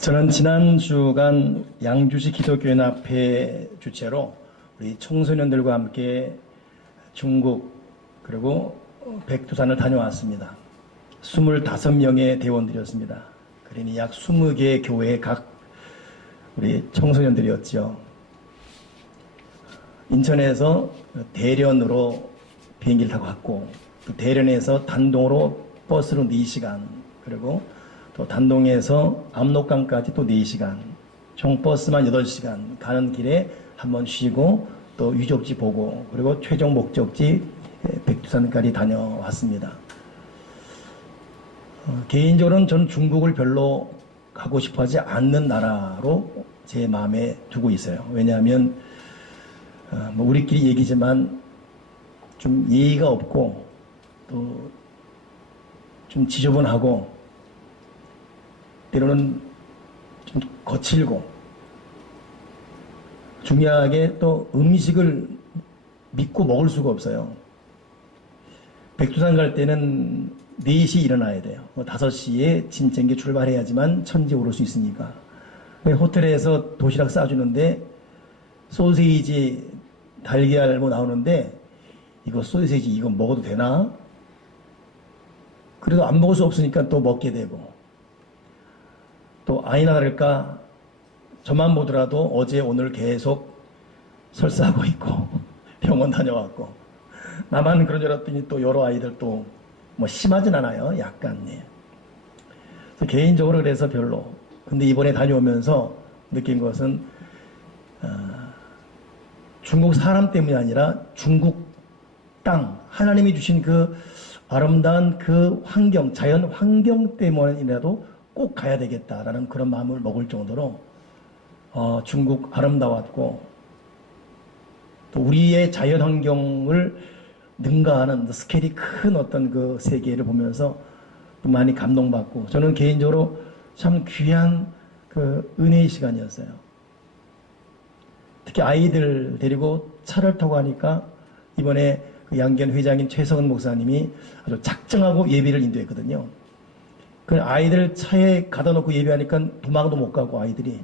저는 지난 주간 양주시 기독교연합회 주최로 우리 청소년들과 함께 중국 그리고 백두산을 다녀왔습니다. 25명의 대원들이었습니다. 그러니 약 20개의 교회 각 우리 청소년들이었죠. 인천에서 대련으로 비행기를 타고 갔고, 또 대련에서 단동으로 버스로 4시간, 그리고 또 단동에서 압록강까지 또 4시간, 총 버스만 8시간 가는 길에 한번 쉬고 또 유적지 보고, 그리고 최종 목적지 백두산까지 다녀왔습니다. 개인적으로는 전 중국을 별로 가고 싶어 하지 않는 나라로 제 마음에 두고 있어요. 왜냐하면 뭐 우리끼리 얘기지만 좀 예의가 없고 또 좀 지저분하고 때로는 좀 거칠고, 중요하게 또 음식을 믿고 먹을 수가 없어요. 백두산 갈 때는 4시 일어나야 돼요. 5시에 짐 챙겨 출발해야지만 천지에 오를 수 있으니까. 호텔에서 도시락 싸주는데 소세지, 달걀 뭐 나오는데 이거 소세지 이거 먹어도 되나? 그래도 안 먹을 수 없으니까 또 먹게 되고, 또 아니나 다를까 저만 보더라도 어제 오늘 계속 설사하고 있고 병원 다녀왔고, 나만 그런 줄 알았더니 또 여러 아이들 또 뭐 심하진 않아요. 약간. 예. 그래서 개인적으로 그래서 별로. 근데 이번에 다녀오면서 느낀 것은 중국 사람 때문이 아니라 중국 땅, 하나님이 주신 그 아름다운 그 환경, 자연 환경 때문이라도 꼭 가야 되겠다라는 그런 마음을 먹을 정도로 중국 아름다웠고, 또 우리의 자연 환경을 능가하는 스케일이 큰 어떤 그 세계를 보면서 또 많이 감동받고, 저는 개인적으로 참 귀한 그 은혜의 시간이었어요. 특히 아이들 데리고 차를 타고 가니까 이번에 그 양견 회장인 최성은 목사님이 아주 작정하고 예배를 인도했거든요. 그 아이들 차에 가다 놓고 예배하니까 도망도 못 가고 아이들이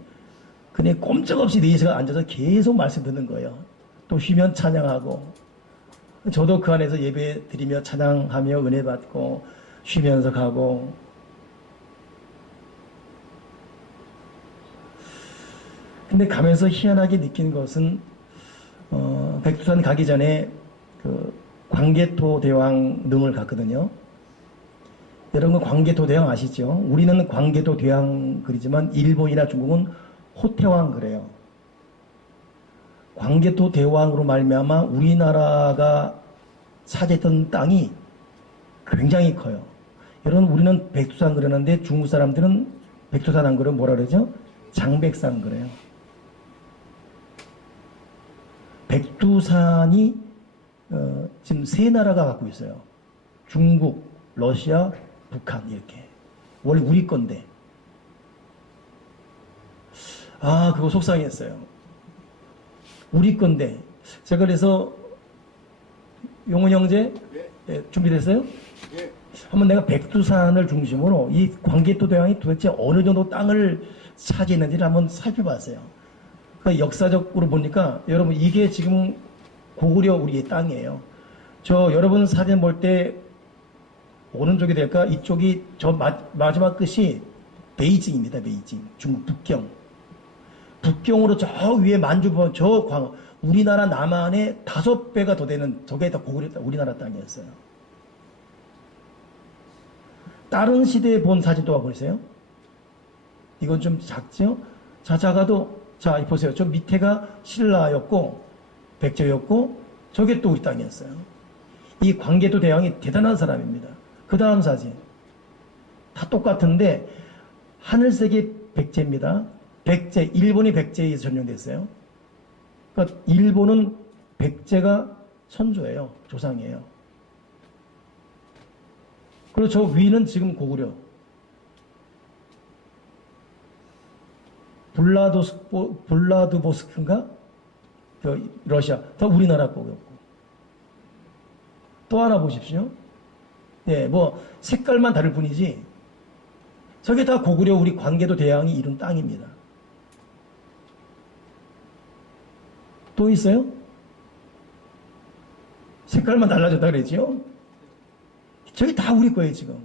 그냥 꼼짝없이 4시간 앉아서 계속 말씀 듣는 거예요. 또 쉬면 찬양하고, 저도 그 안에서 예배 드리며 찬양하며 은혜 받고 쉬면서 가고, 근데 가면서 희한하게 느낀 것은 백두산 가기 전에 그 광개토 대왕릉을 갔거든요. 여러분 광개토 대왕 아시죠? 우리는 광개토 대왕 그리지만 일본이나 중국은 호태왕 그래요. 광개토 대왕으로 말미암아 우리나라가 차지했던 땅이 굉장히 커요. 여러분 우리는 백두산 그러는데 중국 사람들은 백두산 안 그러면 뭐라 그러죠? 장백산 그래요. 백두산이 지금 3나라가 갖고 있어요. 중국, 러시아, 북한 이렇게. 원래 우리 건데. 그거 속상했어요. 우리 건데. 제가 그래서 용훈 형제 준비됐어요? 네. 한번 내가 백두산을 중심으로 이 광개토 대왕이 도대체 어느 정도 땅을 차지했는지를 한번 살펴봤어요. 그러니까 역사적으로 보니까 여러분 이게 지금 고구려 우리의 땅이에요. 저 여러분 사진 볼 때 오른쪽이 될까? 이쪽이 저 마지막 끝이 베이징입니다. 베이징. 중국 북경. 북경으로 저 위에 만주 보면 우리나라 남한의 5배가 더 되는 저게 다 고구려 우리나라 땅이었어요. 다른 시대에 본 사진 또 와보세요. 이건 좀 작죠? 작아도 자 보세요. 저 밑에가 신라였고 백제였고 저게 또 우리 땅이었어요. 이 광개토 대왕이 대단한 사람입니다. 그 다음 사진 다 똑같은데 하늘색이 백제입니다. 백제, 일본이 백제에 의해서 전용됐어요. 그러니까 일본은 백제가 선조예요. 조상이에요. 그리고 저 위는 지금 고구려. 블라드보스크인가? 러시아. 다 우리나라 거였고. 또 하나 보십시오. 예, 뭐 색깔만 다를 뿐이지 저게 다 고구려 우리 광개도 대왕이 이룬 땅입니다. 또 있어요? 색깔만 달라졌다 그랬죠? 저게 다 우리 거예요, 지금.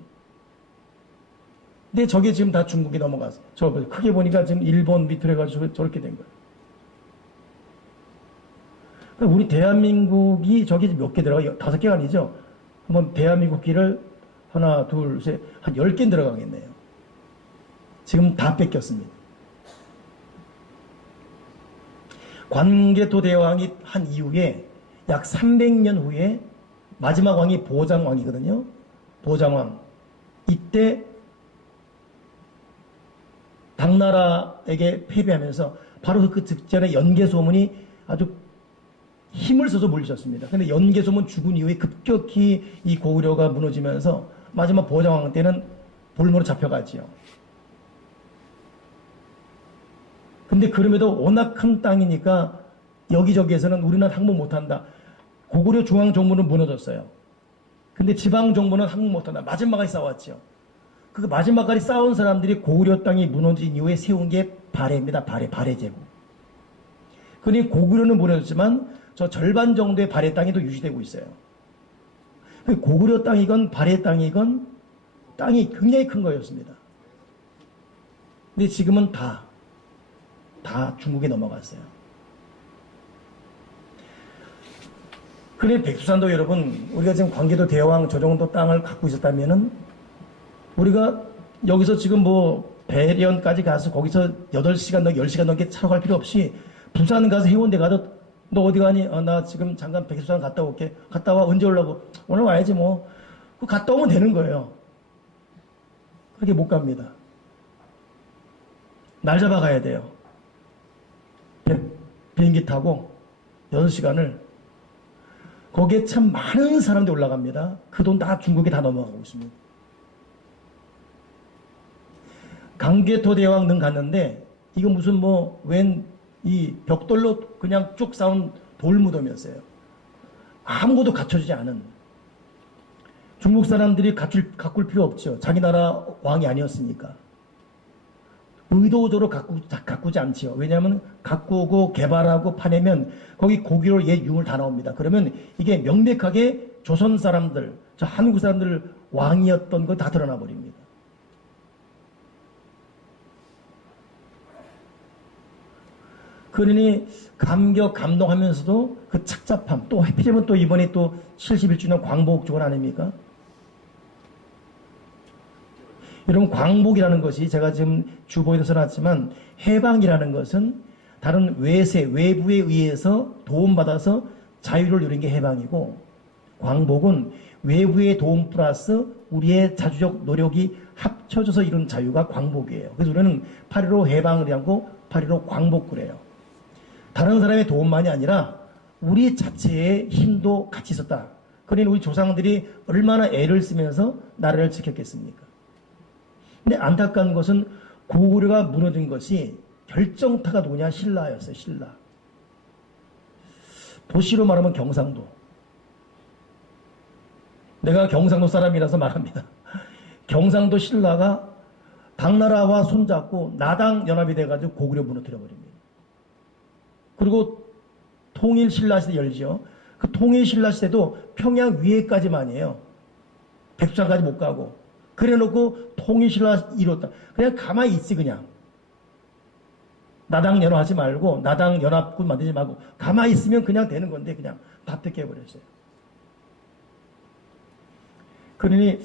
근데 저게 지금 다 중국에 넘어가서. 저 크게 보니까 지금 일본 밑으로 해가지고 저렇게 된 거예요. 그러니까 우리 대한민국이 저기 몇 개 들어가? 5개가 아니죠? 한번 대한민국 기를 하나, 둘, 셋, 한 10개 들어가겠네요. 지금 다 뺏겼습니다. 광개토 대왕이 한 이후에 약 300년 후에 마지막 왕이 보장왕이거든요. 보장왕. 이때 당나라에게 패배하면서 바로 그 직전에 연개소문이 아주 힘을 써서 물리쳤습니다. 근데 연개소문 죽은 이후에 급격히 이 고구려가 무너지면서 마지막 보장왕 때는 볼모로 잡혀가지요. 근데 그럼에도 워낙 큰 땅이니까 여기저기에서는 우리나라 항복 못한다. 고구려 중앙정부는 무너졌어요. 근데 지방정부는 항복 못한다. 마지막까지 싸웠죠. 그 마지막까지 싸운 사람들이 고구려 땅이 무너진 이후에 세운 게 발해입니다. 발해 제국. 그러니 고구려는 무너졌지만 저 절반 정도의 발해 땅이 또 유지되고 있어요. 고구려 땅이건 발해 땅이건 땅이 굉장히 큰 거였습니다. 근데 지금은 다 중국에 넘어갔어요. 그래 백두산도 여러분, 우리가 지금 광개도 대왕 저 정도 땅을 갖고 있었다면은 우리가 여기서 지금 뭐 배련까지 가서 거기서 8시간 넘게 10시간 넘게 차로 갈 필요 없이 부산 가서 해운대 가도 너 어디 가니? 나 지금 잠깐 백두산 갔다 올게. 갔다 와. 언제 오려고? 오늘 와야지 뭐. 갔다 오면 되는 거예요. 그렇게 못 갑니다. 날 잡아 가야 돼요. 비행기 타고 6시간을. 거기에 참 많은 사람들이 올라갑니다. 그 돈 다 중국에 다 넘어가고 있습니다. 광개토 대왕 능 갔는데 이거 무슨 뭐 웬 이 벽돌로 그냥 쭉 쌓은 돌무덤이었어요. 아무것도 갖춰지지 않은. 중국 사람들이 가꿀 필요 없죠. 자기 나라 왕이 아니었으니까. 의도적으로 가꾸지 않지요. 왜냐하면 가꾸고 개발하고 파내면 거기 고기로 옛 융을 다 나옵니다. 그러면 이게 명백하게 조선 사람들, 저 한국 사람들 왕이었던 거 다 드러나 버립니다. 그러니 감동하면서도 그 착잡함, 또 해피되면 또 이번에 또 71주년 광복주간 아닙니까? 여러분, 광복이라는 것이 제가 지금 주보에도 써놨지만 해방이라는 것은 다른 외세, 외부에 의해서 도움받아서 자유를 누린 게 해방이고, 광복은 외부의 도움 플러스 우리의 자주적 노력이 합쳐져서 이룬 자유가 광복이에요. 그래서 우리는 8.15 해방을 하고 8.15 광복을 해요. 다른 사람의 도움만이 아니라 우리 자체의 힘도 같이 있었다. 그러니 우리 조상들이 얼마나 애를 쓰면서 나라를 지켰겠습니까? 근데 안타까운 것은 고구려가 무너진 것이 결정타가 누구냐? 신라였어요. 신라. 도시로 말하면 경상도. 내가 경상도 사람이라서 말합니다. 경상도 신라가 당나라와 손잡고 나당 연합이 돼가지고 고구려 무너뜨려버립니다. 그리고 통일신라시대 열죠. 그 통일신라시대도 평양 위에까지만이에요. 백두산까지 못 가고. 그래놓고 통일신라 이뤘다. 그냥 가만히 있지 그냥. 나당 연합하지 말고 나당 연합군 만들지 말고 가만히 있으면 그냥 되는 건데 그냥 다 뺏겨버렸어요. 그러니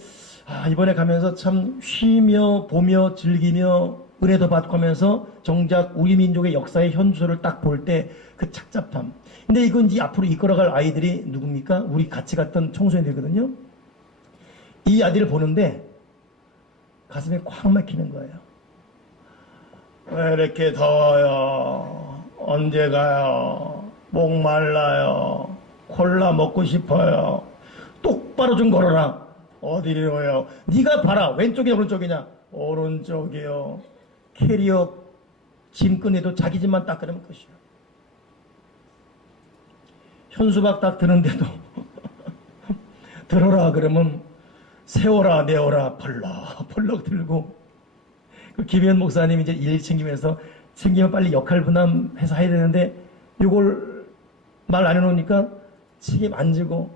이번에 가면서 참 쉬며 보며 즐기며 은혜도 받고 하면서 정작 우리 민족의 역사의 현주소를 딱 볼 때 그 착잡함. 근데 이건 이제 앞으로 이끌어갈 아이들이 누굽니까? 우리 같이 갔던 청소년들이거든요. 이 아이들을 보는데 가슴에 콱 막히는 거예요. 왜 이렇게 더워요? 언제 가요? 목말라요? 콜라 먹고 싶어요? 똑바로 좀 걸어라. 어디로요? 네가 봐라. 왼쪽이냐 오른쪽이냐? 오른쪽이요. 캐리어 짐 꺼내도 자기 집만 딱 그러면 끝이야. 현수막 딱 드는데도 들어라 그러면 세워라 내어라 펄럭펄럭 들고 그 김현 목사님 이제 일 챙기면 빨리 역할 분담해서 해야 되는데, 이걸 말 안 해놓으니까 책임 안 지고,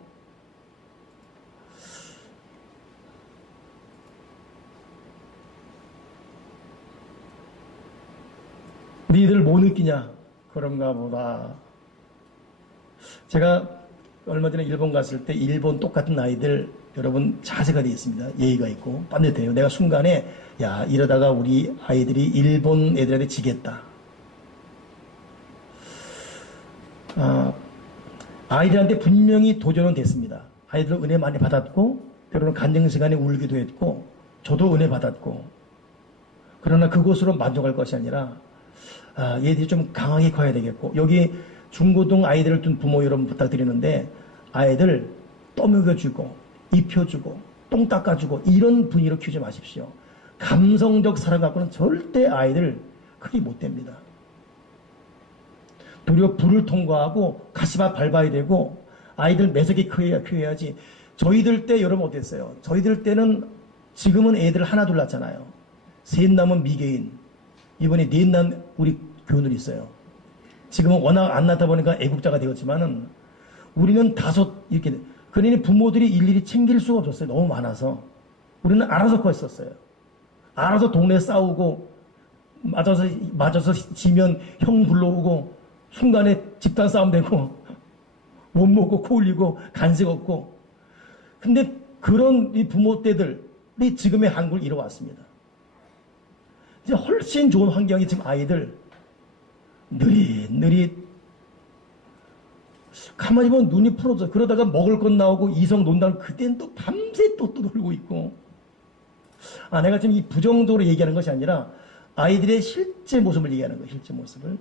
니들 뭐 느끼냐? 그런가 보다. 제가 얼마 전에 일본 갔을 때 일본 똑같은 아이들 여러분 자세가 되어 있습니다. 예의가 있고 빤듯해요. 내가 순간에 야 이러다가 우리 아이들이 일본 애들한테 지겠다. 아이들한테 분명히 도전은 됐습니다. 아이들 은혜 많이 받았고 때로는 간증 시간에 울기도 했고 저도 은혜 받았고 그러나 그곳으로 만족할 것이 아니라 얘들이 좀 강하게 커야 되겠고 여기 중고등 아이들을 둔 부모 여러분 부탁드리는데 아이들 떠먹여주고 입혀주고 똥 닦아주고 이런 분위기로 키우지 마십시오. 감성적 사랑 갖고는 절대 아이들 크게 못 됩니다. 도리어 불을 통과하고 가시밭 밟아야 되고 아이들 매석이 키워야지. 저희들 때 여러분 어땠어요? 저희들 때는 지금은 애들 하나 둘 낳잖아요. 셋 낳으면 미개인. 이번에 넷 낳은 우리 교우들이 있어요. 지금은 워낙 안 낳다 보니까 애국자가 되었지만은 우리는 다섯 이렇게 그러니 부모들이 일일이 챙길 수가 없었어요. 너무 많아서 우리는 알아서 컸었어요. 알아서 동네 싸우고 맞아서 지면 형 불러오고 순간에 집단 싸움 되고 못 먹고 코 흘리고 간식 없고 근데 그런 이 부모 때들이 지금의 한국을 이뤄왔습니다. 이제 훨씬 좋은 환경이 지금 아이들 느릿느릿 가만히 보면 눈이 풀어져. 그러다가 먹을 것 나오고 이성 논다면 그땐 또 밤새 또 놀고 있고. 내가 지금 이 부정적으로 얘기하는 것이 아니라 아이들의 실제 모습을 얘기하는 거예요. 실제 모습을.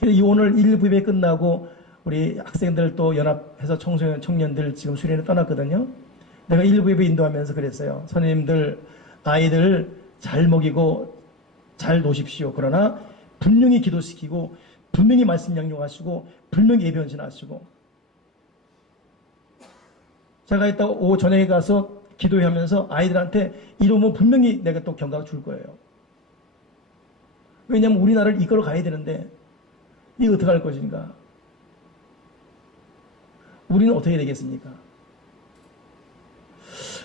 그래서 오늘 1부 예배 끝나고 우리 학생들 또 연합해서 청년들 지금 수련회 떠났거든요. 내가 1부 예배 인도하면서 그랬어요. 선생님들 아이들 잘 먹이고 잘 노십시오. 그러나 분명히 기도시키고 분명히 말씀 양육하시고 분명히 예배 헌신하시고 제가 이따 오후 저녁에 가서 기도하면서 아이들한테 이러면 분명히 내가 또 경각을 줄 거예요. 왜냐하면 우리나라를 이끌어 가야 되는데 이게 어떻게 할 것인가? 우리는 어떻게 되겠습니까?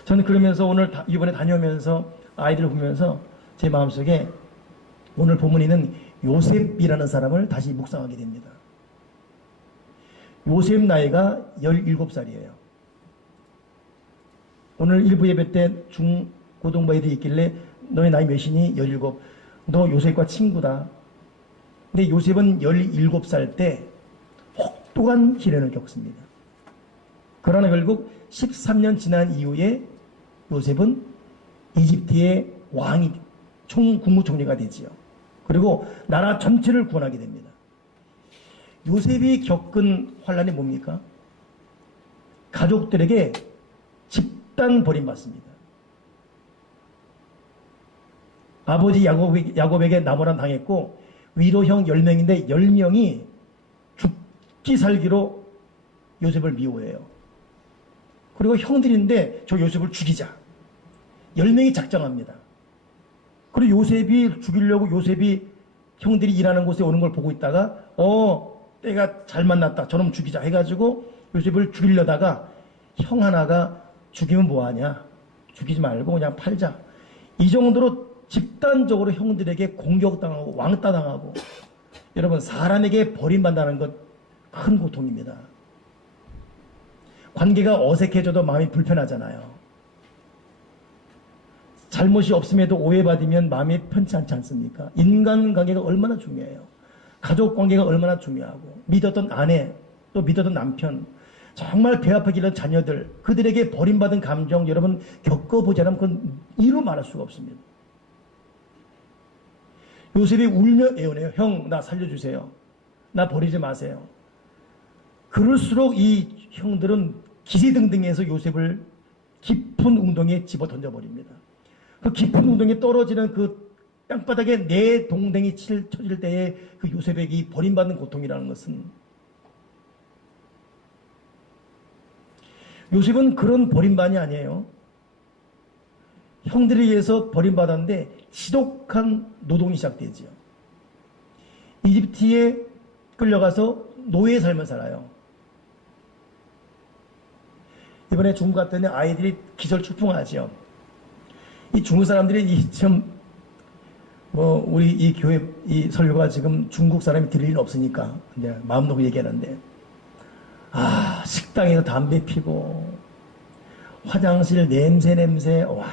저는 그러면서 오늘 이번에 다녀오면서 아이들을 보면서 제 마음속에 오늘 본문에는 요셉이라는 사람을 다시 묵상하게 됩니다. 요셉 나이가 17살이에요. 오늘 일부 예배 때 중고등부 애들이 있길래 너의 나이 몇이니? 17. 너 요셉과 친구다. 근데 요셉은 17살 때 혹독한 기련을 겪습니다. 그러나 결국 13년 지난 이후에 요셉은 이집트의 왕이 국무총리가 되지요. 그리고 나라 전체를 구원하게 됩니다. 요셉이 겪은 환란이 뭡니까? 가족들에게 집단 버림받습니다. 아버지 야곱에게 나무란 당했고 위로형 10명인데 10명이 죽기 살기로 요셉을 미워해요. 그리고 형들인데 저 요셉을 죽이자. 10명이 작정합니다. 그리고 요셉이 죽이려고 요셉이 형들이 일하는 곳에 오는 걸 보고 있다가 때가 잘 만났다. 저놈 죽이자 해가지고 요셉을 죽이려다가 형 하나가 죽이면 뭐하냐. 죽이지 말고 그냥 팔자. 이 정도로 집단적으로 형들에게 공격당하고 왕따당하고 여러분 사람에게 버림받는다는 것 큰 고통입니다. 관계가 어색해져도 마음이 불편하잖아요. 잘못이 없음에도 오해받으면 마음이 편치 않지 않습니까? 인간관계가 얼마나 중요해요. 가족관계가 얼마나 중요하고 믿었던 아내 또 믿었던 남편 정말 배 아프게 일한 자녀들 그들에게 버림받은 감정 여러분 겪어보지 않으면 그건 이루 말할 수가 없습니다. 요셉이 울며 애원해요. 형 나 살려주세요. 나 버리지 마세요. 그럴수록 이 형들은 기세등등해서 요셉을 깊은 웅덩이에 집어 던져버립니다. 그 깊은 웅덩이에 떨어지는 그 땅바닥에 내 동댕이 쳐질 때의 그 요셉에게 버림받는 고통이라는 것은 요셉은 그런 버림반이 아니에요. 형들에 의해서 버림받았는데 지독한 노동이 시작되지요. 이집트에 끌려가서 노예 삶을 살아요. 이번에 중국 갔더니 아이들이 기절출풍하죠. 이 중국 사람들이 우리 이 교회 이 설교가 지금 중국 사람이 들을 일 없으니까 이제 마음 놓고 얘기하는데, 식당에서 담배 피고 화장실 냄새 와,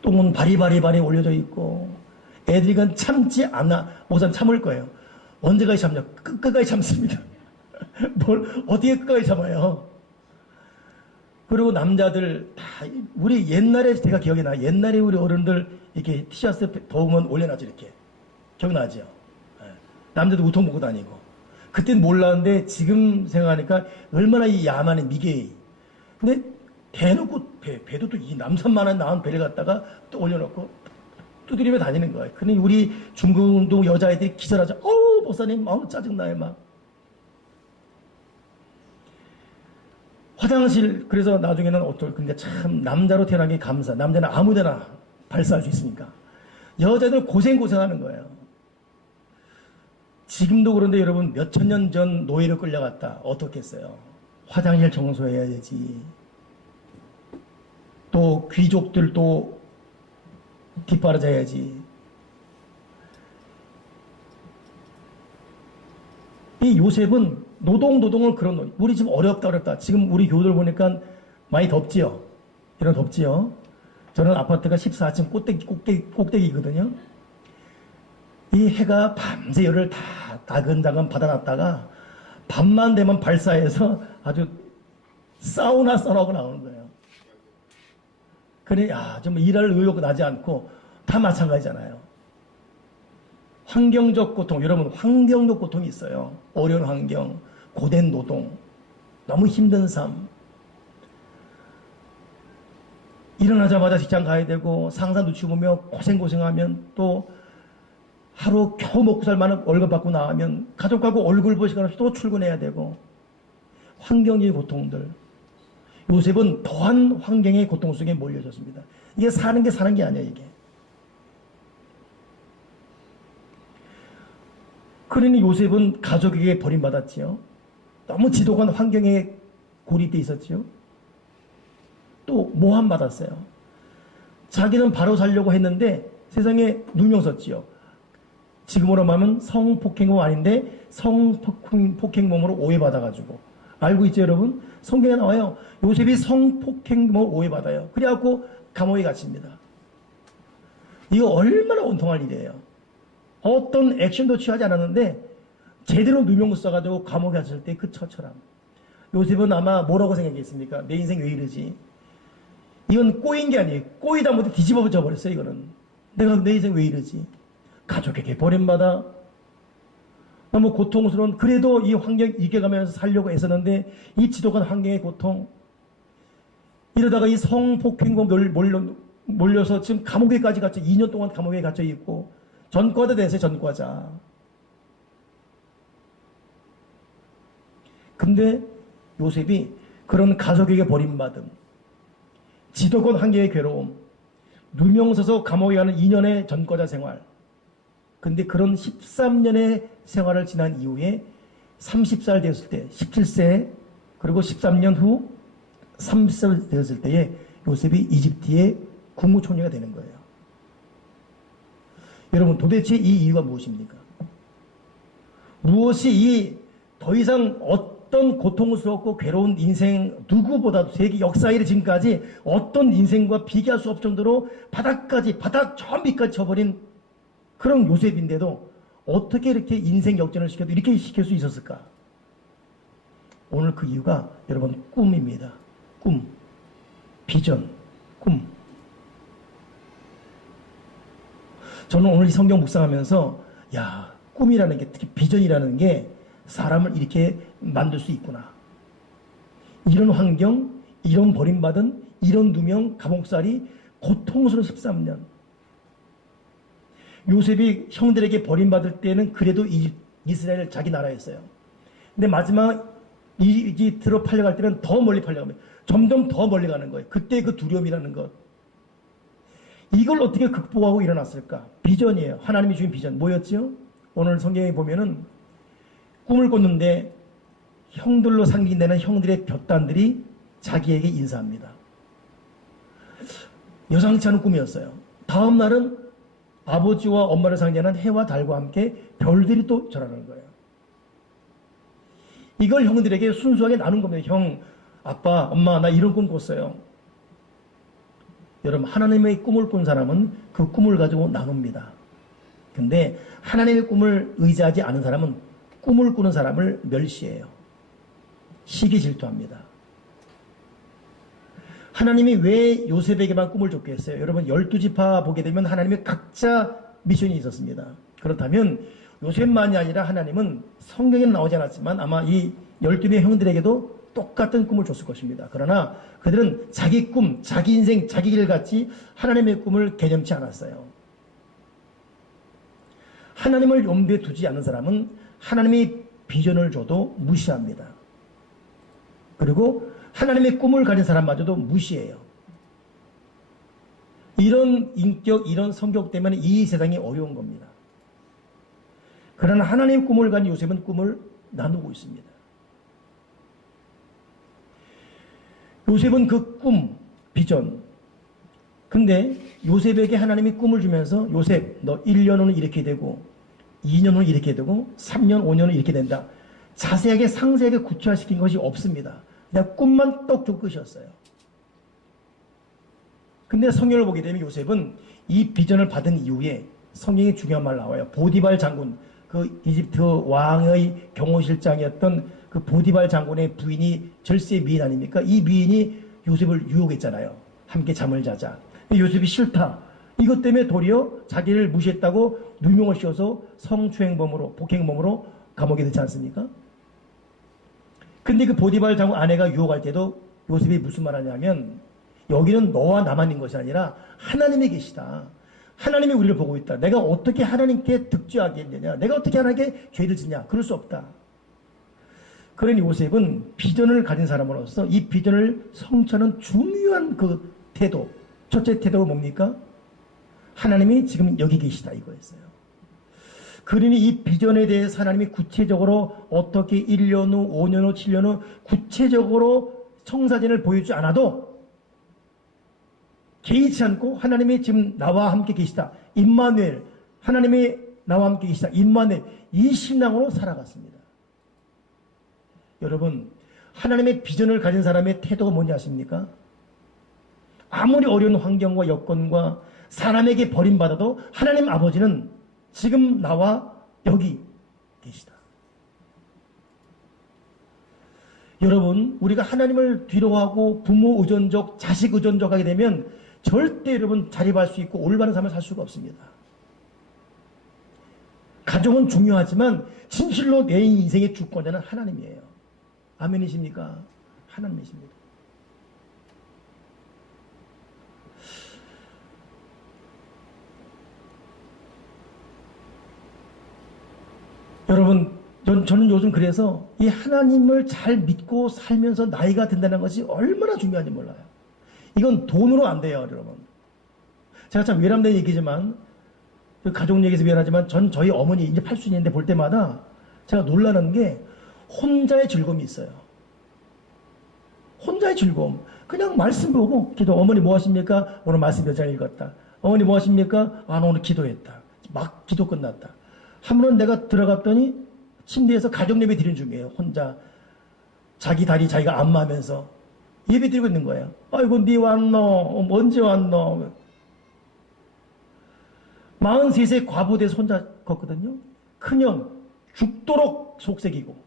똥은 바리바리 올려져 있고 애들이 그건 참지 않아. 목사님 참을 거예요. 언제까지 참냐? 끝까지 참습니다. 뭘 어떻게 끝까지 참아요? 그리고 남자들 다 우리 옛날에 제가 기억이 나. 옛날에 우리 어른들 이렇게 티셔츠 더우면 올려놔죠. 이렇게 기억나죠? 남자들 우통 벗고 다니고. 그땐 몰랐는데 지금 생각하니까 얼마나 이 야만의 미개이. 근데 대놓고 배도 또 이 남산만한 나온 배를 갖다가 또 올려놓고 두드리며 다니는 거예요. 근데 우리 중국운동 여자애들이 기절하죠. 어우 목사님 짜증나요 막. 화장실, 그래서 나중에는 근데 참 남자로 태어난 게 감사. 남자는 아무데나 발사할 수 있으니까. 여자들 고생하는 거예요. 지금도 그런데 여러분 몇천 년 전 노예로 끌려갔다. 어떻겠어요? 화장실 청소해야 되지. 또 귀족들도 뒷바라져야지. 이 요셉은 노동을 그런, 우리 지금 어렵다. 지금 우리 교우들 보니까 많이 덥지요? 이런 덥지요? 저는 아파트가 14층 꼭대기거든요. 이 해가 밤새 열을 다 다근다근 받아놨다가 밤만 되면 발사해서 아주 사우나 썰하고 나오는 거예요. 그래, 좀 일할 의욕 나지 않고 다 마찬가지잖아요. 환경적 고통, 여러분 환경적 고통이 있어요. 어려운 환경, 고된 노동, 너무 힘든 삶. 일어나자마자 직장 가야 되고 상사 눈치 보며 고생하면 또 하루 겨우 먹고 살 만한 월급 받고 나가면 가족하고 얼굴 볼 시간 없이 또 출근해야 되고 환경의 고통들. 요셉은 더한 환경의 고통 속에 몰려졌습니다. 이게 사는 게 아니에요, 이게. 그러니 요셉은 가족에게 버림받았지요. 너무 지독한 환경에 고립돼 있었지요. 또 모함받았어요. 자기는 바로 살려고 했는데 세상에 누명 썼지요. 지금으로 말하면 성폭행범 아닌데 성폭행범으로 오해받아가지고. 알고 있죠, 여러분? 성경에 나와요. 요셉이 성폭행범 오해받아요. 그래갖고 감옥에 갇힙니다. 이거 얼마나 원통할 일이에요. 어떤 액션도 취하지 않았는데 제대로 누명 써가지고 감옥에 갇힐 때 그 처처럼. 요셉은 아마 뭐라고 생각했습니까? 내 인생 왜 이러지? 이건 꼬인 게 아니에요. 꼬이다 못해 뒤집어져 버렸어요, 이거는. 내가 내 인생 왜 이러지? 가족에게 버림받아 너무 고통스러운, 그래도 이 환경 이겨가면서 살려고 애쓰는데 이 지독한 환경의 고통, 이러다가 이 성폭행범 몰려서 지금 감옥에까지 갇혀 2년 동안 감옥에 갇혀 있고 전과자 됐어요, 전과자. 근데 요셉이 그런 가족에게 버림받음, 지독한 환경의 괴로움, 누명 써서 감옥에 가는 2년의 전과자 생활. 근데 그런 13년의 생활을 지난 이후에 30살 되었을 때, 17세, 그리고 13년 후 30살 되었을 때에 요셉이 이집트의 국무총리가 되는 거예요. 여러분, 도대체 이 이유가 무엇입니까? 무엇이 더 이상 어떤 고통스럽고 괴로운 인생, 누구보다도 세계 역사에 지금까지 어떤 인생과 비교할 수 없을 정도로 바닥 저 밑까지 쳐버린 그런 요셉인데도 어떻게 이렇게 인생 역전을 시켜도 이렇게 시킬 수 있었을까? 오늘 그 이유가 여러분 꿈입니다. 꿈, 비전, 꿈. 저는 오늘 이 성경 묵상하면서 꿈이라는 게, 특히 비전이라는 게 사람을 이렇게 만들 수 있구나. 이런 환경, 이런 버림받은, 이런 누명, 감옥살이, 고통스러운 13년. 요셉이 형들에게 버림받을 때는 그래도 이스라엘 자기 나라였어요. 근데 마지막 이 들어 팔려갈 때는 더 멀리 팔려갑니다. 점점 더 멀리 가는 거예요. 그때 그 두려움이라는 것. 이걸 어떻게 극복하고 일어났을까? 비전이에요. 하나님이 주신 비전. 뭐였죠? 오늘 성경에 보면은 꿈을 꿨는데 형들로 상징되는 형들의 볕단들이 자기에게 인사합니다. 여상치 않은 꿈이었어요. 다음 날은 아버지와 엄마를 상징하는 해와 달과 함께 별들이 또 절하는 거예요. 이걸 형들에게 순수하게 나눈 겁니다. 형, 아빠, 엄마, 나 이런 꿈 꿨어요. 여러분, 하나님의 꿈을 꾼 사람은 그 꿈을 가지고 나눕니다. 근데 하나님의 꿈을 의지하지 않은 사람은 꿈을 꾸는 사람을 멸시해요. 시기 질투합니다. 하나님이 왜 요셉에게만 꿈을 줬게 했어요? 여러분, 12지파 보게 되면 하나님의 각자 미션이 있었습니다. 그렇다면 요셉만이 아니라 하나님은 성경에는 나오지 않았지만 아마 이 12명의 형들에게도 똑같은 꿈을 줬을 것입니다. 그러나 그들은 자기 꿈, 자기 인생, 자기 길 같이 하나님의 꿈을 개념치 않았어요. 하나님을 염두에 두지 않는 사람은 하나님이 비전을 줘도 무시합니다. 그리고 하나님의 꿈을 가진 사람마저도 무시해요. 이런 인격, 이런 성격 때문에 이 세상이 어려운 겁니다. 그러나 하나님의 꿈을 가진 요셉은 꿈을 나누고 있습니다. 요셉은 그 꿈, 비전. 근데 요셉에게 하나님이 꿈을 주면서 요셉, 너 1년 후는 이렇게 되고 2년 후는 이렇게 되고 3년, 5년은 이렇게 된다. 자세하게 상세하게 구체화시킨 것이 없습니다. 그냥 꿈만 떡 준 끝이었어요. 근데 성경을 보게 되면 요셉은 이 비전을 받은 이후에 성경에 중요한 말 나와요. 보디발 장군, 그 이집트 왕의 경호실장이었던 그 보디발 장군의 부인이 절세의 미인 아닙니까? 이 미인이 요셉을 유혹했잖아요. 함께 잠을 자자. 요셉이 싫다. 이것 때문에 도리어 자기를 무시했다고 누명을 씌워서 성추행범으로, 폭행범으로 감옥에 넣지 않습니까? 근데 그 보디발 장군 아내가 유혹할 때도 요셉이 무슨 말 하냐면 여기는 너와 나만 있는 것이 아니라 하나님이 계시다. 하나님이 우리를 보고 있다. 내가 어떻게 하나님께 득죄하겠느냐. 내가 어떻게 하나님께 죄를 짓냐. 그럴 수 없다. 그러니 요셉은 비전을 가진 사람으로서 이 비전을 성취하는 중요한 그 태도. 첫째 태도가 뭡니까? 하나님이 지금 여기 계시다 이거였어요. 그러니 이 비전에 대해서 하나님이 구체적으로 어떻게 1년 후, 5년 후, 7년 후 구체적으로 청사진을 보여주지 않아도 개의치 않고 하나님이 지금 나와 함께 계시다. 임마누엘, 하나님이 나와 함께 계시다. 임마누엘, 이 신앙으로 살아갔습니다. 여러분, 하나님의 비전을 가진 사람의 태도가 뭔지 아십니까? 아무리 어려운 환경과 여건과 사람에게 버림받아도 하나님 아버지는 지금 나와 여기 계시다. 여러분, 우리가 하나님을 뒤로하고 부모 의존적, 자식 의존적 하게 되면 절대 여러분 자립할 수 있고 올바른 삶을 살 수가 없습니다. 가족은 중요하지만 진실로 내 인생의 주권자는 하나님이에요. 아멘이십니까? 하나님이십니다. 여러분, 저는 요즘 그래서 이 하나님을 잘 믿고 살면서 나이가 든다는 것이 얼마나 중요한지 몰라요. 이건 돈으로 안 돼요, 여러분. 제가 참 외람된 얘기지만, 가족 얘기에서 미안하지만, 저희 어머니 이제 80인데 볼 때마다 제가 놀라는 게 혼자의 즐거움이 있어요. 혼자의 즐거움. 그냥 말씀 보고 기도. 어머니 뭐 하십니까? 오늘 말씀 몇 장 읽었다. 어머니 뭐 하십니까? 아, 나 오늘 기도했다. 막 기도 끝났다. 한 번은 내가 들어갔더니 침대에서 가족 예배 드리는 중이에요. 혼자 자기 다리 자기가 안마하면서 예배 드리고 있는 거예요. 아이고 니 왔노? 언제 왔노? 43세 과부 돼서 혼자 걷거든요. 큰형 죽도록 속색이고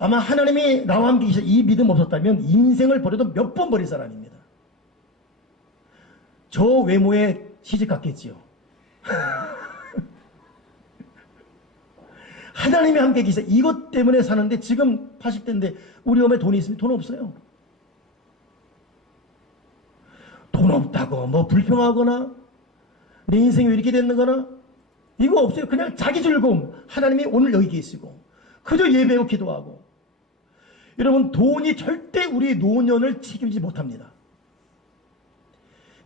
아마 하나님이 나와 함께 계셔 이 믿음 없었다면 인생을 버려도 몇 번 버릴 사람입니다. 저 외모에 시집 갔겠지요. 하나님이 함께 계시다. 이것 때문에 사는데 지금 80대인데 우리 어머니 돈이 있으면 돈 없어요. 돈 없다고 뭐 불평하거나 내 인생이 왜 이렇게 됐는거나 이거 없어요. 그냥 자기 즐거움. 하나님이 오늘 여기 계시고 그저 예배하고 기도하고. 여러분, 돈이 절대 우리 노년을 책임지지 못합니다.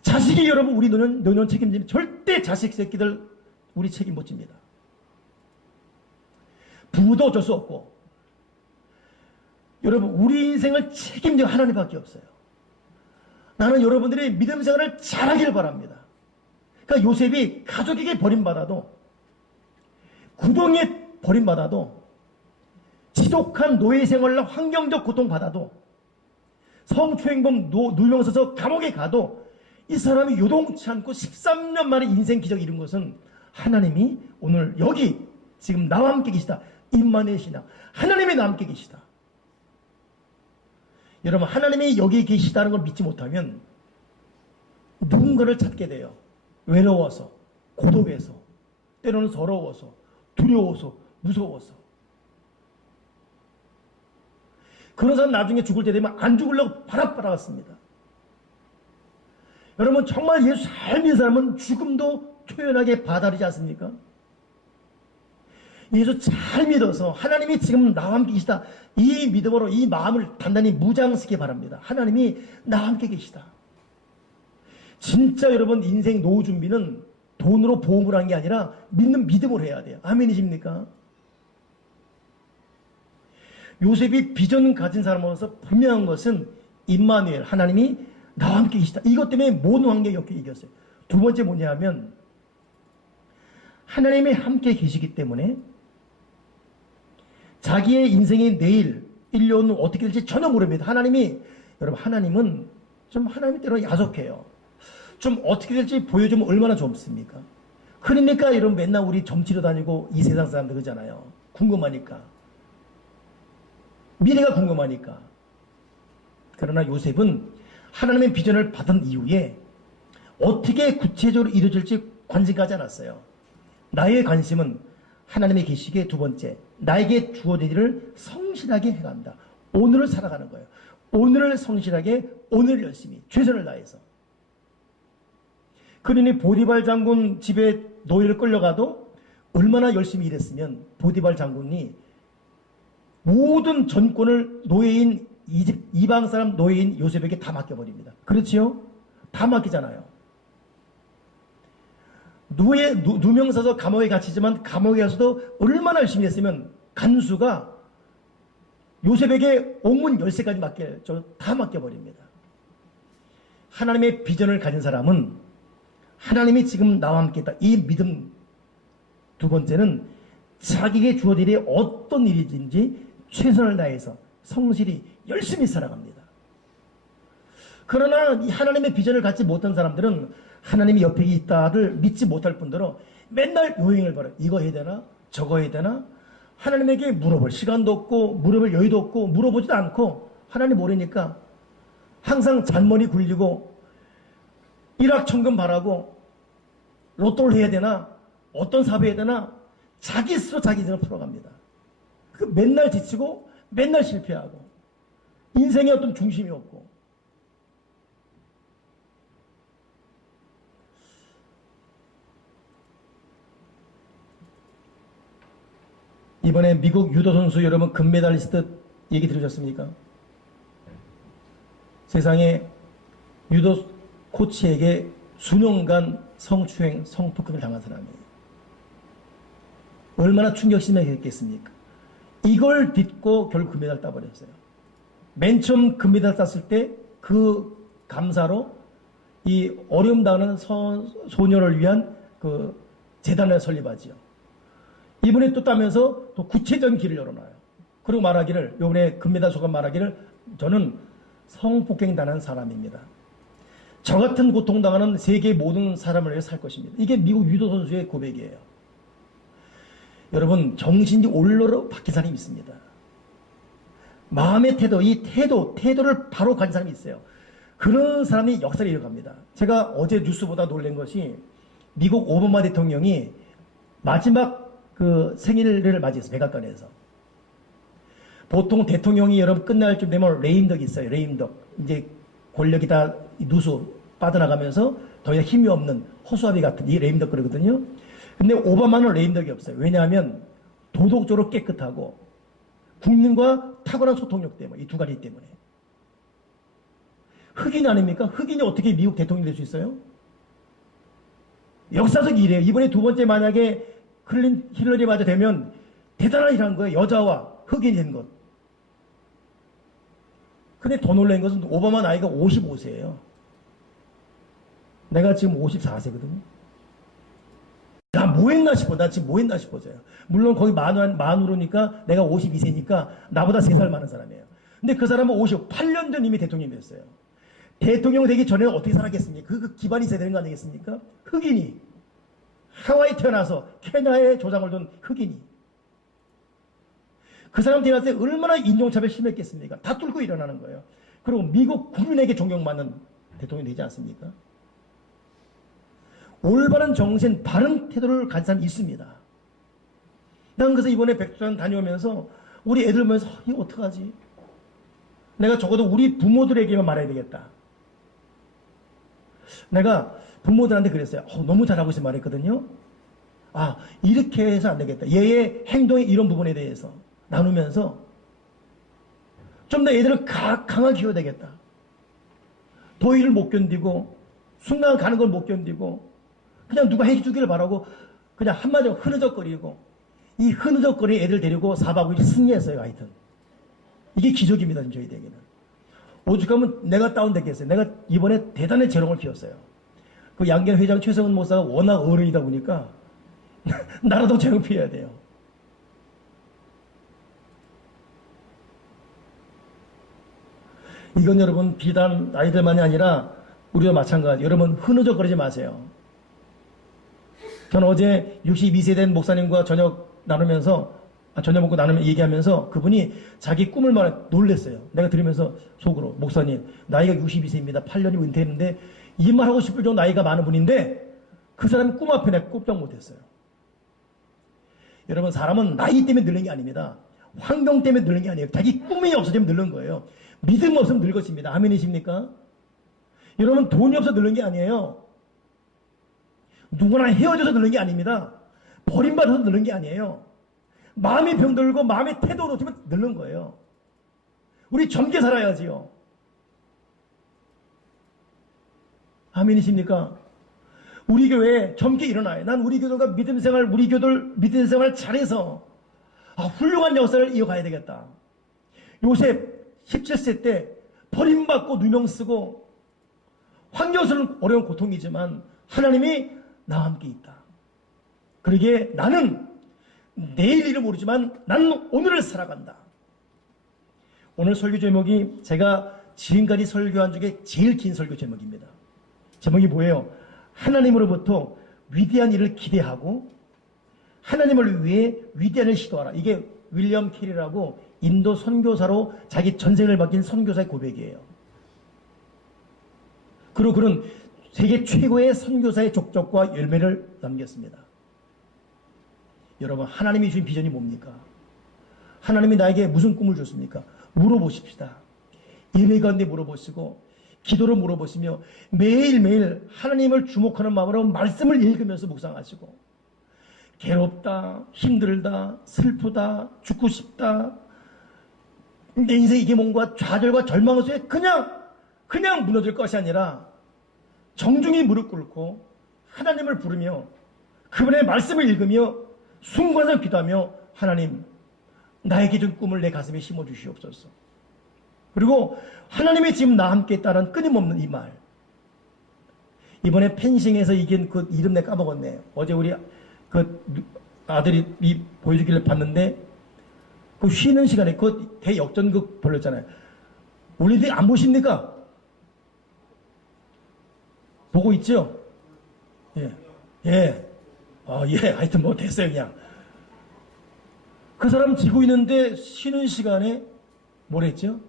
자식이 여러분 우리 노년 책임지면 절대 자식 새끼들 우리 책임 못 집니다. 부부도 어쩔 수 없고. 여러분, 우리 인생을 책임질 하나님밖에 없어요. 나는 여러분들이 믿음 생활을 잘하길 바랍니다. 그러니까 요셉이 가족에게 버림받아도, 구덩이에 버림받아도, 지독한 노예 생활로 환경적 고통받아도, 성추행범 누명 써서 감옥에 가도 이 사람이 요동치 않고 13년 만에 인생 기적을 이룬 것은 하나님이 오늘 여기 지금 나와 함께 계시다. 임마누엘 신앙. 하나님이 나와 함께 계시다. 여러분, 하나님이 여기 계시다는 걸 믿지 못하면 누군가를 찾게 돼요. 외로워서, 고독해서, 때로는 서러워서, 두려워서, 무서워서. 그런 사람 나중에 죽을 때 되면 안 죽으려고 바락바락했습니다. 여러분, 정말 예수 잘 믿는 사람은 죽음도 초연하게 받아들이지 않습니까? 예수 잘 믿어서 하나님이 지금 나와 함께 계시다. 이 믿음으로 이 마음을 단단히 무장시키기 바랍니다. 하나님이 나와 함께 계시다. 진짜 여러분 인생 노후 준비는 돈으로 보험을 한 게 아니라 믿는 믿음으로 해야 돼요. 아멘이십니까? 요셉이 비전 가진 사람으로서 분명한 것은 임마누엘, 하나님이 나와 함께 계시다. 이것 때문에 모든 환경이 이겼어요. 두 번째 뭐냐 하면 하나님이 함께 계시기 때문에 자기의 인생이 내일, 1년은 어떻게 될지 전혀 모릅니다. 여러분, 하나님은 좀 하나님 때로 야속해요. 좀 어떻게 될지 보여주면 얼마나 좋습니까? 그러니까 여러분 맨날 우리 점치러 다니고 이 세상 사람들 그러잖아요. 궁금하니까. 미래가 궁금하니까. 그러나 요셉은 하나님의 비전을 받은 이후에 어떻게 구체적으로 이루어질지 관심 가지 않았어요. 나의 관심은 하나님의 계시기에 두 번째, 나에게 주어진 일을 성실하게 해간다. 오늘을 살아가는 거예요. 오늘을 성실하게, 오늘 열심히, 최선을 다해서. 그러니 보디발 장군 집에 노예를 끌려가도 얼마나 열심히 일했으면 보디발 장군이 모든 전권을 노예인 이방 사람 노예인 요셉에게 다 맡겨버립니다. 그렇지요? 다 맡기잖아요. 누명 써서 감옥에 갇히지만 감옥에 가서도 얼마나 열심히 했으면 간수가 요셉에게 옥문 열쇠까지 다 맡겨버립니다. 하나님의 비전을 가진 사람은 하나님이 지금 나와 함께 있다. 이 믿음. 두 번째는 자기에게 주어진 일이 어떤 일이든지 최선을 다해서 성실히 열심히 살아갑니다. 그러나 이 하나님의 비전을 갖지 못한 사람들은 하나님이 옆에 있다를 믿지 못할 뿐더러 맨날 요행을 벌여요. 이거 해야 되나? 저거 해야 되나? 하나님에게 물어볼 시간도 없고 물어볼 여유도 없고 물어보지도 않고 하나님 모르니까 항상 잔머리 굴리고 일확천금 바라고 로또를 해야 되나? 어떤 사업을 해야 되나? 자기 스스로 자기 인생을 풀어갑니다. 맨날 지치고 맨날 실패하고 인생에 어떤 중심이 없고 이번에 미국 유도 선수 여러분 금메달리스트 얘기 들으셨습니까? 세상에 유도 코치에게 수년간 성추행, 성폭행을 당한 사람이에요. 얼마나 충격심했겠습니까? 이걸 딛고 결국 금메달 따버렸어요. 맨 처음 금메달 땄을 때 그 감사로 이 어려움 당하는 소녀를 위한 그 재단을 설립하지요. 이번에 또 따면서 또 구체적인 길을 열어놔요. 그리고 말하기를, 이번에 금메달 소감 말하기를, 저는 성폭행 당한 사람입니다. 저 같은 고통당하는 세계 모든 사람을 위해 살 것입니다. 이게 미국 유도 선수의 고백이에요. 여러분, 정신이 올러러 바뀐 사람이 있습니다. 마음의 태도, 이 태도를 바로 가진 사람이 있어요. 그런 사람이 역사를 이어갑니다. 제가 어제 뉴스보다 놀란 것이 미국 오바마 대통령이 마지막 그 생일을 맞이했어요. 백악관에서. 보통 대통령이 여러분 끝날 쯤 되면 레임덕이 있어요. 레임덕. 이제 권력이 다 누수 빠져나가면서 더 이상 힘이 없는 허수아비 같은 이 레임덕 그러거든요. 근데 오바마는 레임덕이 없어요. 왜냐하면 도덕적으로 깨끗하고 국민과 탁월한 소통력 때문에, 이 두 가지 때문에. 흑인 아닙니까? 흑인이 어떻게 미국 대통령이 될 수 있어요? 역사적 일이에요. 이번에 두 번째 만약에 힐러리 맞아 되면 대단한 일한 거예요. 여자와 흑인이 된 것. 근데 더 놀란 것은 오바마 나이가 55세예요. 내가 지금 54세거든요. 나 뭐 했나 싶어. 나 지금 뭐 했나 싶어져요. 물론 거기 만으로니까 내가 52세니까 나보다 3살 많은 사람이에요. 근데 그 사람은 58년 전 이미 대통령이 됐어요. 대통령 되기 전에 어떻게 살았겠습니까? 그 기반이 있어야 되는 거 아니겠습니까? 흑인이. 하와이 태어나서 케냐에 조상을 둔 흑인이. 그 사람 태어났을 때 얼마나 인종차별 심했겠습니까? 다 뚫고 일어나는 거예요. 그리고 미국 국민에게 존경받는 대통령이 되지 않습니까? 올바른 정신, 바른 태도를 가진 사람이 있습니다. 난 그래서 이번에 백두산 다녀오면서 우리 애들 보면서 이거 어떡하지? 내가 적어도 우리 부모들에게만 말해야 되겠다. 내가 부모들한테 그랬어요. 너무 잘하고 있어 말했거든요. 아, 이렇게 해서 안 되겠다. 얘의 행동의 이런 부분에 대해서 나누면서 좀 더 애들을 강하게 키워야 되겠다. 더위를 못 견디고 순간 가는 걸 못 견디고 그냥 누가 해주기를 바라고 그냥 한마디로 흐느적거리고 이 흐느적거리는 애들 데리고 4박 5일 승리했어요. 하여튼 이게 기적입니다. 지금 저희에게는. 오죽하면 내가 다운됐겠어요. 내가 이번에 대단히 재롱을 피웠어요. 그 양계 회장 최성은 목사가 워낙 어른이다 보니까 나라도 재롱 피워야 돼요. 이건 여러분 비단 아이들만이 아니라 우리도 마찬가지. 여러분 흐느적거리지 마세요. 저는 어제 62세 된 목사님과 저녁 먹고 나누면 얘기하면서 그분이 자기 꿈을 말해 놀랬어요. 내가 들으면서 속으로 목사님 나이가 62세입니다. 8년이 은퇴했는데 이 말하고 싶을 정도 나이가 많은 분인데 그 사람이 꿈 앞에 내가 꼼짝 못했어요. 여러분 사람은 나이 때문에 늙는 게 아닙니다. 환경 때문에 늙는 게 아니에요. 자기 꿈이 없어지면 늙는 거예요. 믿음 없으면 늙어집니다. 아멘이십니까? 여러분 돈이 없어 늙는 게 아니에요. 누구나 헤어져서 늙는 게 아닙니다. 버림받아서 늙는 게 아니에요. 마음이 병들고 마음의 태도로 놓치면 늙는 거예요. 우리 젊게 살아야지요. 아멘이십니까? 우리 교회에 젊게 일어나요. 난 우리 교도가 우리 교도를 믿음 생활 잘해서 훌륭한 역사를 이어가야 되겠다. 요셉 17세 때 버림받고 누명 쓰고 환경에서는 어려운 고통이지만 하나님이 나와 함께 있다. 그러기에 나는 내일 일을 모르지만 나는 오늘을 살아간다. 오늘 설교 제목이 제가 지금까지 설교한 중에 제일 긴 설교 제목입니다. 제목이 뭐예요? 하나님으로부터 위대한 일을 기대하고 하나님을 위해 위대한 일을 시도하라. 이게 윌리엄 캐리라고 인도 선교사로 자기 전생을 맡긴 선교사의 고백이에요. 그리고 그는 세계 최고의 선교사의 족적과 열매를 남겼습니다. 여러분 하나님이 주신 비전이 뭡니까? 하나님이 나에게 무슨 꿈을 줬습니까? 물어보십시다. 예배 가운데 물어보시고 기도로 물어보시며 매일매일 하나님을 주목하는 마음으로 말씀을 읽으면서 묵상하시고 괴롭다, 힘들다, 슬프다, 죽고 싶다, 내 인생 이게 뭔가 좌절과 절망 속에 그냥 무너질 것이 아니라 정중히 무릎 꿇고 하나님을 부르며 그분의 말씀을 읽으며 순간을 기도하며 하나님 나에게 준 꿈을 내 가슴에 심어 주시옵소서. 그리고 하나님이 지금 나와 함께 있다는 끊임없는 이 말. 이번에 펜싱에서 이긴 그 이름 내가 까먹었네. 어제 우리 그 아들이 보여주길래 봤는데 그 쉬는 시간에 그 대역전극 벌렸잖아요. 우리들이 안 보십니까? 보고 있죠? 예. 하여튼 뭐 됐어요, 그냥. 그 사람 지고 있는데 쉬는 시간에 뭘 했죠?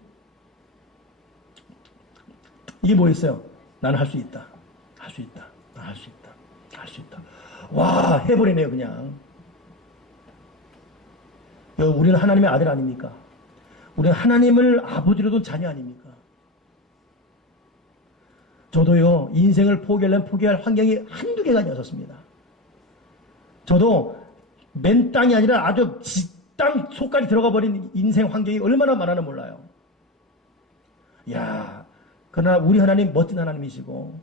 이게 뭐였어요? 나는 할 수 있다. 할 수 있다. 난 할 수 있다. 할 수 있다. 와, 해버리네요, 그냥. 우리는 하나님의 아들 아닙니까? 우리는 하나님을 아버지로 둔 자녀 아닙니까? 저도요, 인생을 포기하려면 포기할 환경이 한두 개가 아니었습니다. 저도 맨 땅이 아니라 아주 땅 속까지 들어가 버린 인생 환경이 얼마나 많아는 몰라요. 야, 그러나 우리 하나님 멋진 하나님이시고,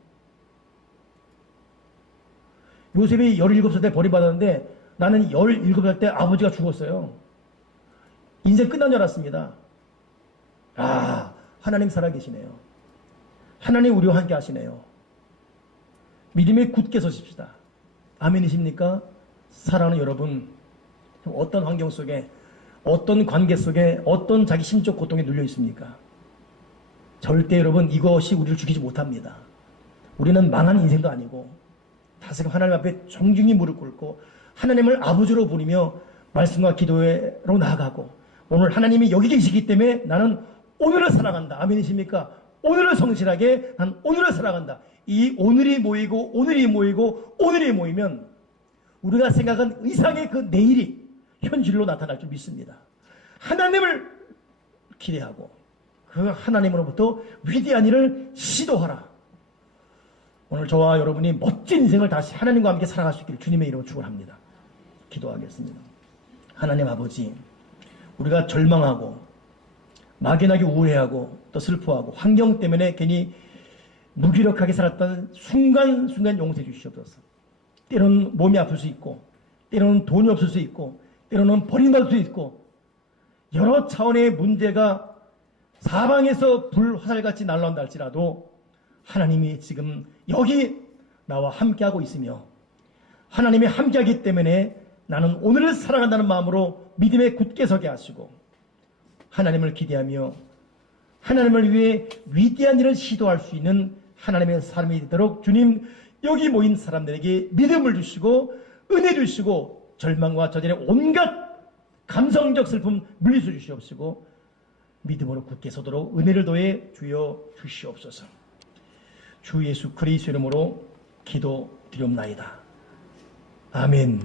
요셉이 17살 때 버림받았는데 나는 17살 때 아버지가 죽었어요. 인생 끝난 줄 알았습니다. 아, 하나님 살아계시네요. 하나님 우리와 함께 하시네요. 믿음에 굳게 서십시다. 아멘이십니까? 사랑하는 여러분, 어떤 환경 속에, 어떤 관계 속에, 어떤 자기 심적 고통에 눌려 있습니까? 절대 여러분 이것이 우리를 죽이지 못합니다. 우리는 망한 인생도 아니고 다시금 하나님 앞에 정중히 무릎 꿇고 하나님을 아버지로 부르며 말씀과 기도로 나아가고, 오늘 하나님이 여기 계시기 때문에 나는 오늘을 살아간다. 아멘이십니까? 오늘을 성실하게 난 오늘을 살아간다. 이 오늘이 모이고 오늘이 모이고 오늘이 모이면 우리가 생각한 이상의 그 내일이 현실로 나타날 줄 믿습니다. 하나님을 기대하고 그 하나님으로부터 위대한 일을 시도하라. 오늘 저와 여러분이 멋진 인생을 다시 하나님과 함께 살아갈 수 있기를 주님의 이름으로 축원합니다. 기도하겠습니다. 하나님 아버지, 우리가 절망하고 막연하게 우울해하고 또 슬퍼하고 환경 때문에 괜히 무기력하게 살았던 순간순간 용서해 주시옵소서. 때로는 몸이 아플 수 있고, 때로는 돈이 없을 수 있고, 때로는 버림받을 수 있고, 여러 차원의 문제가 사방에서 불화살같이 날라온다 할지라도 하나님이 지금 여기 나와 함께하고 있으며, 하나님이 함께하기 때문에 나는 오늘을 살아간다는 마음으로 믿음에 굳게 서게 하시고, 하나님을 기대하며 하나님을 위해 위대한 일을 시도할 수 있는 하나님의 삶이 되도록 주님, 여기 모인 사람들에게 믿음을 주시고 은혜 주시고 절망과 저절의 온갖 감성적 슬픔 물리쳐 주시옵시고 믿음으로 굳게 서도록 은혜를 더해 주여 주시옵소서. 주 예수 그리스도 이름으로 기도드리옵나이다. 아멘.